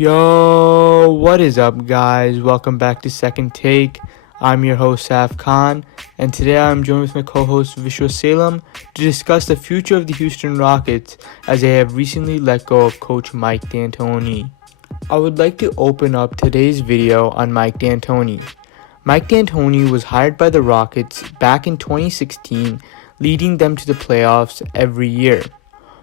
Yo, what is up, guys? Welcome back to Second Take. I'm your host, Saf Khan, and today I'm joined with my co-host, Vishwa Salem, to discuss the future of the Houston Rockets as they have recently let go of coach Mike D'Antoni. I would like to open up today's video on Mike D'Antoni. Mike D'Antoni was hired by the Rockets back in 2016, leading them to the playoffs every year,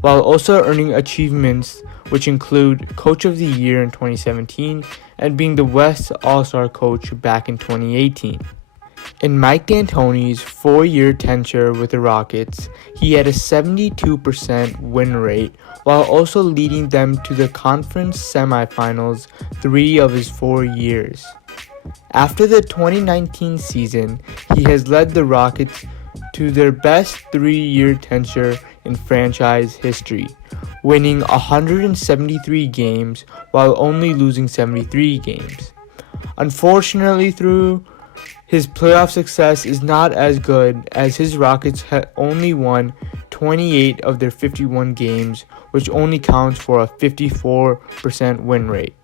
while also earning achievements which include Coach of the Year in 2017 and being the West All-Star coach back in 2018. In Mike D'Antoni's 4-year tenure with the Rockets, he had a 72% win rate while also leading them to the conference semifinals 3 of his 4 years. After the 2019 season, he has led the Rockets to their best 3-year tenure in franchise history, winning 173 games while only losing 73 games. Unfortunately, his playoff success is not as good, as his Rockets had only won 28 of their 51 games, which only counts for a 54% win rate.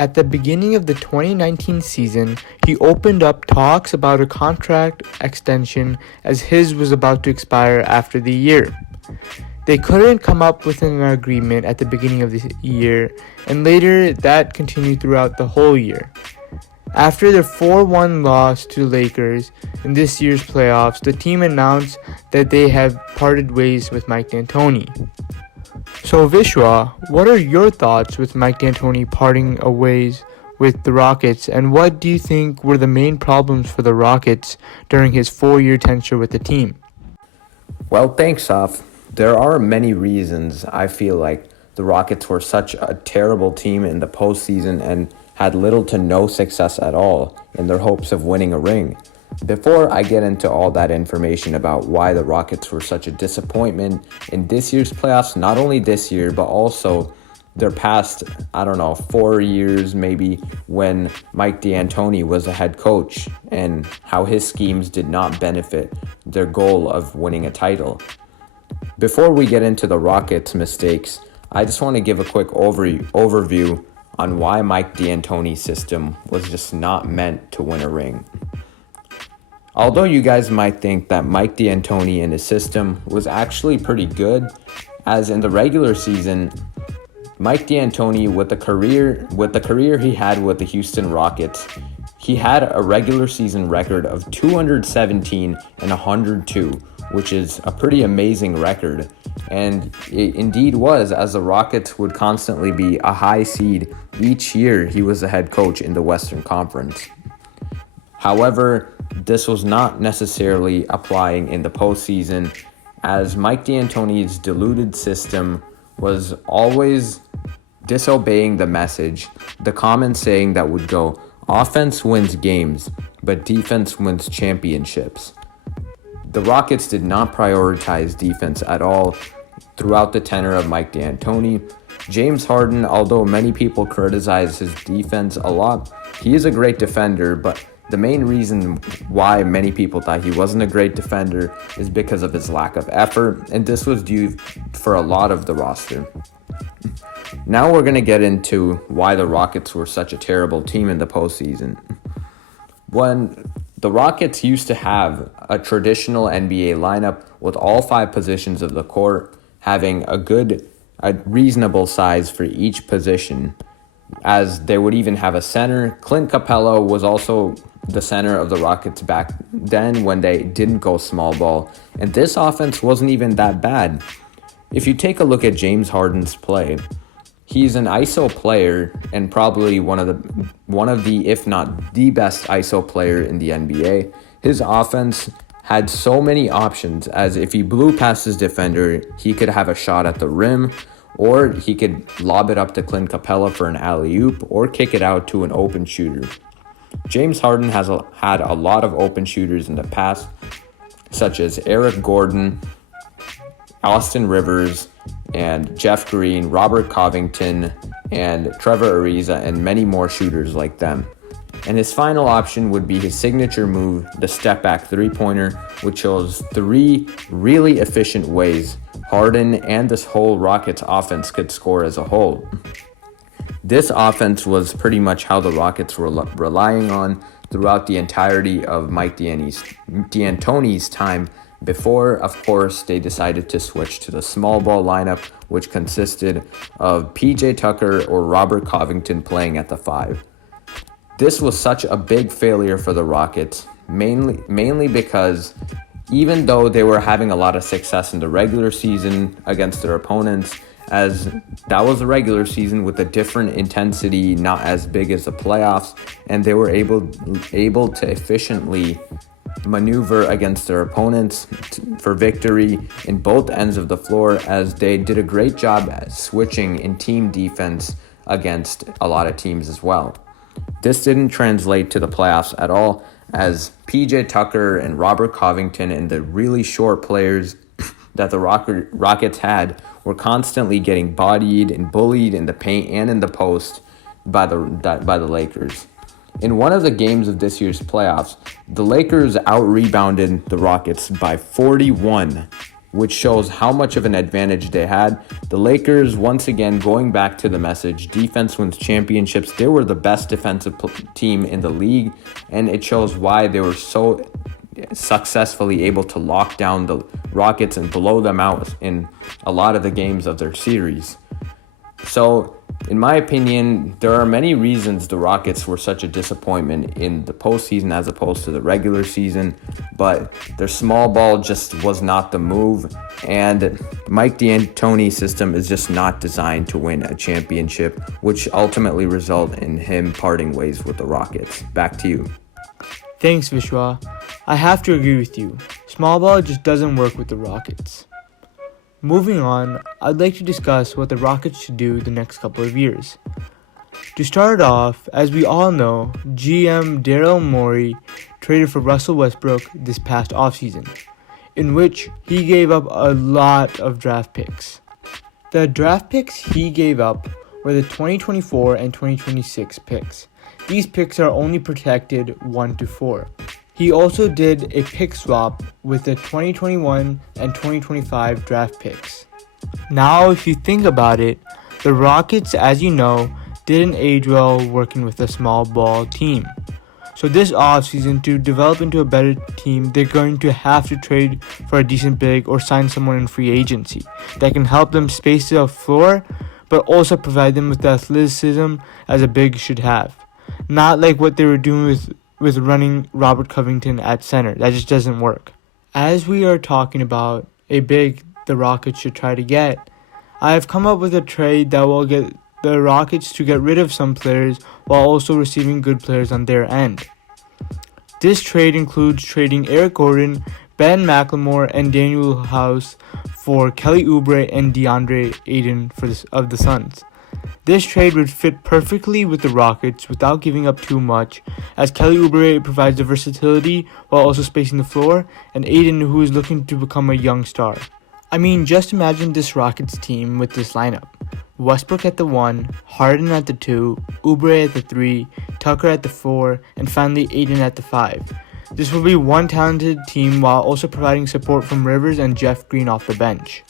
At the beginning of the 2019 season, he opened up talks about a contract extension as his was about to expire after the year. They couldn't come up with an agreement at the beginning of the year, and later that continued throughout the whole year. After their 4-1 loss to the Lakers in this year's playoffs, the team announced that they have parted ways with Mike D'Antoni. So Vishwa, what are your thoughts with Mike D'Antoni parting ways with the Rockets, and what do you think were the main problems for the Rockets during his 4-year tenure with the team? Well, thanks, Saf. There are many reasons I feel like the Rockets were such a terrible team in the postseason and had little to no success at all in their hopes of winning a ring. Before I get into all that information about why the Rockets were such a disappointment in this year's playoffs, not only this year, but also their past, 4 years maybe, when Mike D'Antoni was a head coach and how his schemes did not benefit their goal of winning a title. Before we get into the Rockets' mistakes, I just want to give a quick overview on why Mike D'Antoni's system was just not meant to win a ring. Although you guys might think that Mike D'Antoni and his system was actually pretty good, as in the regular season, Mike D'Antoni, with the career he had with the Houston Rockets, he had a regular season record of 217 and 102, which is a pretty amazing record. And it indeed was, as the Rockets would constantly be a high seed each year he was the head coach in the Western Conference. However, this was not necessarily applying in the postseason, as Mike D'Antoni's diluted system was always disobeying the message, the common saying that would go, offense wins games, but defense wins championships. The Rockets did not prioritize defense at all throughout the tenure of Mike D'Antoni. James Harden, although many people criticize his defense a lot, he is a great defender, but the main reason why many people thought he wasn't a great defender is because of his lack of effort, and this was due for a lot of the roster. Now we're going to get into why the Rockets were such a terrible team in the postseason. When the Rockets used to have a traditional NBA lineup with all 5 positions of the court having a reasonable size for each position, as they would even have a center. Clint Capella was also the center of the Rockets back then when they didn't go small ball, and this offense wasn't even that bad. If you take a look at James Harden's play, he's an ISO player and probably one of the, if not the best ISO player in the NBA. His offense had so many options, as if he blew past his defender, he could have a shot at the rim, or he could lob it up to Clint Capella for an alley-oop, or kick it out to an open shooter. James Harden has had a lot of open shooters in the past, such as Eric Gordon, Austin Rivers, and Jeff Green, Robert Covington, and Trevor Ariza, and many more shooters like them. And his final option would be his signature move, the step-back three-pointer, which shows 3 really efficient ways Harden and this whole Rockets offense could score as a whole. This offense was pretty much how the Rockets were relying on throughout the entirety of Mike D'Antoni's time before, of course, they decided to switch to the small ball lineup, which consisted of PJ Tucker or Robert Covington playing at the 5. This was such a big failure for the Rockets, mainly because even though they were having a lot of success in the regular season against their opponents, as that was a regular season with a different intensity, not as big as the playoffs, and they were able to efficiently maneuver against their opponents for victory in both ends of the floor, as they did a great job at switching in team defense against a lot of teams as well. This didn't translate to the playoffs at all, as PJ Tucker and Robert Covington and the really short players that the Rockets had were constantly getting bodied and bullied in the paint and in the post by the Lakers. In one of the games of this year's playoffs, the Lakers out-rebounded the Rockets by 41, which shows how much of an advantage they had. The Lakers, once again, going back to the message, defense wins championships. They were the best defensive team in the league, and it shows why they were so successfully able to lock down the Rockets and blow them out in a lot of the games of their series. So, in my opinion, there are many reasons the Rockets were such a disappointment in the postseason as opposed to the regular season, but their small ball just was not the move, and Mike D'Antoni's system is just not designed to win a championship, which ultimately result in him parting ways with the Rockets. Back to you. Thanks, Vishwa. I have to agree with you. Small ball just doesn't work with the Rockets. Moving on, I'd like to discuss what the Rockets should do the next couple of years. To start off, as we all know, GM Daryl Morey traded for Russell Westbrook this past offseason, in which he gave up a lot of draft picks. The draft picks he gave up were the 2024 and 2026 picks. These picks are only protected 1 to 4. He also did a pick swap with the 2021 and 2025 draft picks. Now, if you think about it, the Rockets, as you know, didn't age well working with a small ball team. So this offseason, to develop into a better team, they're going to have to trade for a decent big or sign someone in free agency that can help them space the floor, but also provide them with the athleticism as a big should have. Not like what they were doing with running Robert Covington at center. That just doesn't work. As we are talking about a big the Rockets should try to get, I have come up with a trade that will get the Rockets to get rid of some players while also receiving good players on their end. This trade includes trading Eric Gordon, Ben McLemore, and Daniel House for Kelly Oubre and DeAndre Ayton of the Suns. This trade would fit perfectly with the Rockets without giving up too much, as Kelly Oubre provides the versatility while also spacing the floor, and Ayton, who is looking to become a young star. I mean, just imagine this Rockets team with this lineup. Westbrook at the 1, Harden at the 2, Oubre at the 3, Tucker at the 4, and finally Ayton at the 5. This will be one talented team while also providing support from Rivers and Jeff Green off the bench.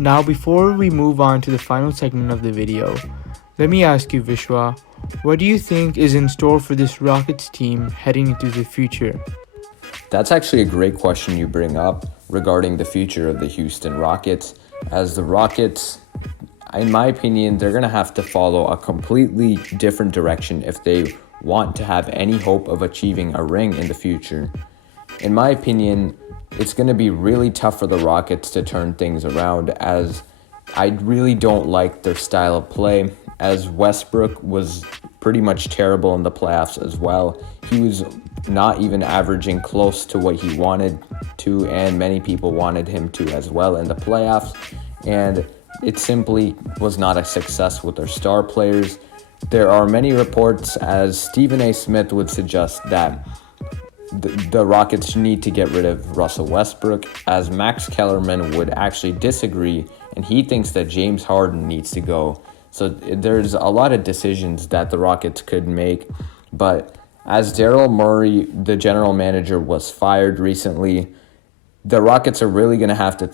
Now, before we move on to the final segment of the video, let me ask you, Vishwa, what do you think is in store for this Rockets team heading into the future? That's actually a great question you bring up regarding the future of the Houston Rockets, as the Rockets, in my opinion, they're going to have to follow a completely different direction if they want to have any hope of achieving a ring in the future. In my opinion, it's going to be really tough for the Rockets to turn things around, as I really don't like their style of play, as Westbrook was pretty much terrible in the playoffs as well. He was not even averaging close to what he wanted to, and many people wanted him to as well in the playoffs, and it simply was not a success with their star players. There are many reports, as Stephen A. Smith would suggest, that the Rockets need to get rid of Russell Westbrook, as Max Kellerman would actually disagree, and he thinks that James Harden needs to go. So there's a lot of decisions that the Rockets could make, but as Daryl Morey, the general manager, was fired recently, the Rockets are really going to have to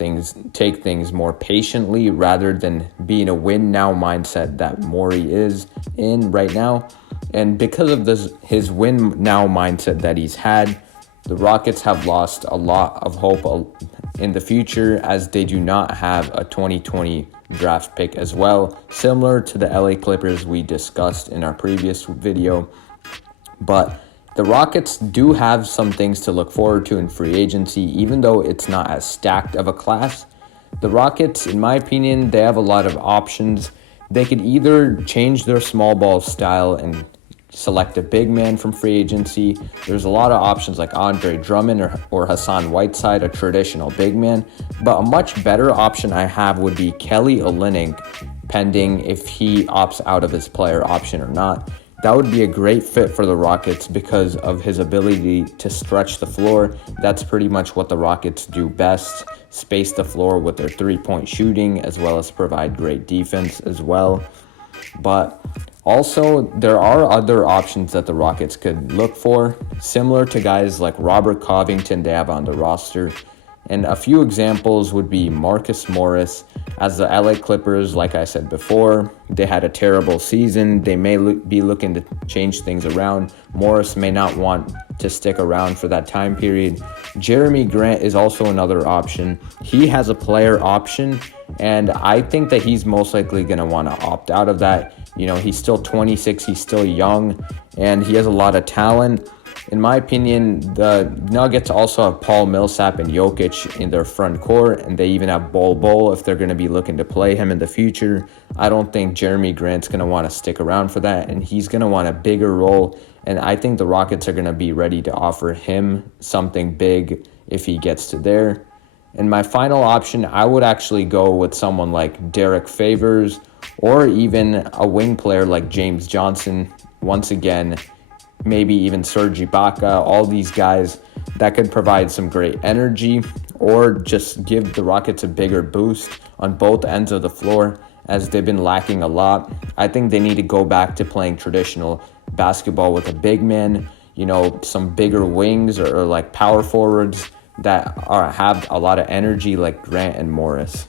take things more patiently rather than being a win now mindset that Morey is in right now. And because of his win now mindset that he's had, the Rockets have lost a lot of hope in the future, as they do not have a 2020 draft pick as well, similar to the LA Clippers we discussed in our previous video. But the Rockets do have some things to look forward to in free agency, even though it's not as stacked of a class. The Rockets, in my opinion, they have a lot of options. They could either change their small ball style and select a big man from free agency. There's a lot of options like Andre Drummond or Hassan Whiteside, a traditional big man. But a much better option I have would be Kelly Olynyk, pending if he opts out of his player option or not. That would be a great fit for the Rockets because of his ability to stretch the floor. That's pretty much what the Rockets do best, space the floor with their three-point shooting, as well as provide great defense as well. But also, there are other options that the Rockets could look for, similar to guys like Robert Covington they have on the roster. And a few examples would be Marcus Morris. As the LA Clippers, like I said before, they had a terrible season. They may be looking to change things around. Morris may not want to stick around for that time period. Jeremy Grant is also another option. He has a player option, and I think that he's most likely going to want to opt out of that. You know, he's still 26, he's still young, and he has a lot of talent. In my opinion, the Nuggets also have Paul Millsap and Jokic in their front court, and they even have Bol if they're going to be looking to play him in the future. I don't think Jeremy Grant's going to want to stick around for that, and he's going to want a bigger role, and I think the Rockets are going to be ready to offer him something big if he gets to there. And my final option, I would actually go with someone like Derek Favors or even a wing player like James Johnson. Once again, maybe even Serge Ibaka, all these guys that could provide some great energy or just give the Rockets a bigger boost on both ends of the floor, as they've been lacking a lot. I think they need to go back to playing traditional basketball with a big man, you know, some bigger wings or like power forwards that have a lot of energy like Grant and Morris.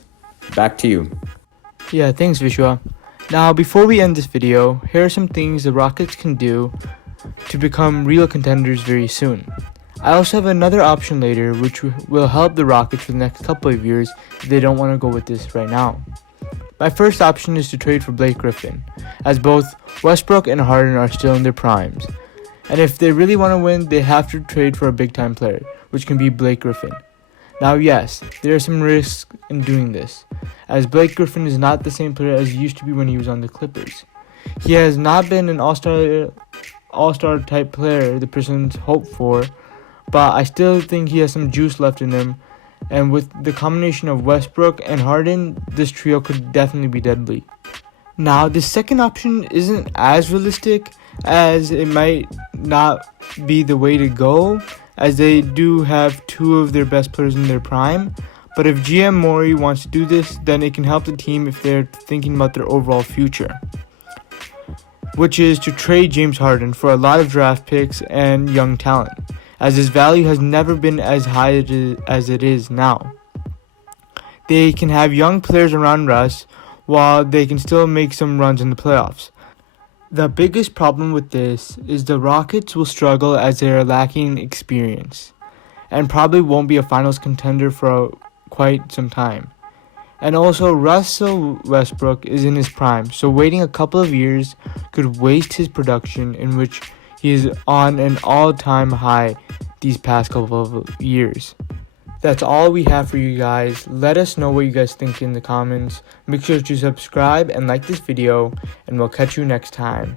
Back to you. Yeah, thanks, Vishwa. Now, before we end this video, here are some things the Rockets can do to become real contenders very soon. I also have another option later which will help the Rockets for the next couple of years if they don't want to go with this right now. My first option is to trade for Blake Griffin, as both Westbrook and Harden are still in their primes. And if they really want to win, they have to trade for a big-time player, which can be Blake Griffin. Now, yes, there are some risks in doing this, as Blake Griffin is not the same player as he used to be when he was on the Clippers. He has not been an all-star type player the Pistons hoped for, but I still think he has some juice left in him, and with the combination of Westbrook and Harden, this trio could definitely be deadly. Now, the second option isn't as realistic, as it might not be the way to go, as they do have two of their best players in their prime. But if GM Morey wants to do this, then it can help the team if they're thinking about their overall future, which is to trade James Harden for a lot of draft picks and young talent, as his value has never been as high as it is now. They can have young players around Russ while they can still make some runs in the playoffs. The biggest problem with this is the Rockets will struggle as they are lacking experience and probably won't be a finals contender for quite some time. And also, Russell Westbrook is in his prime, so waiting a couple of years could waste his production, in which he is on an all-time high these past couple of years. That's all we have for you guys. Let us know what you guys think in the comments. Make sure to subscribe and like this video, and we'll catch you next time.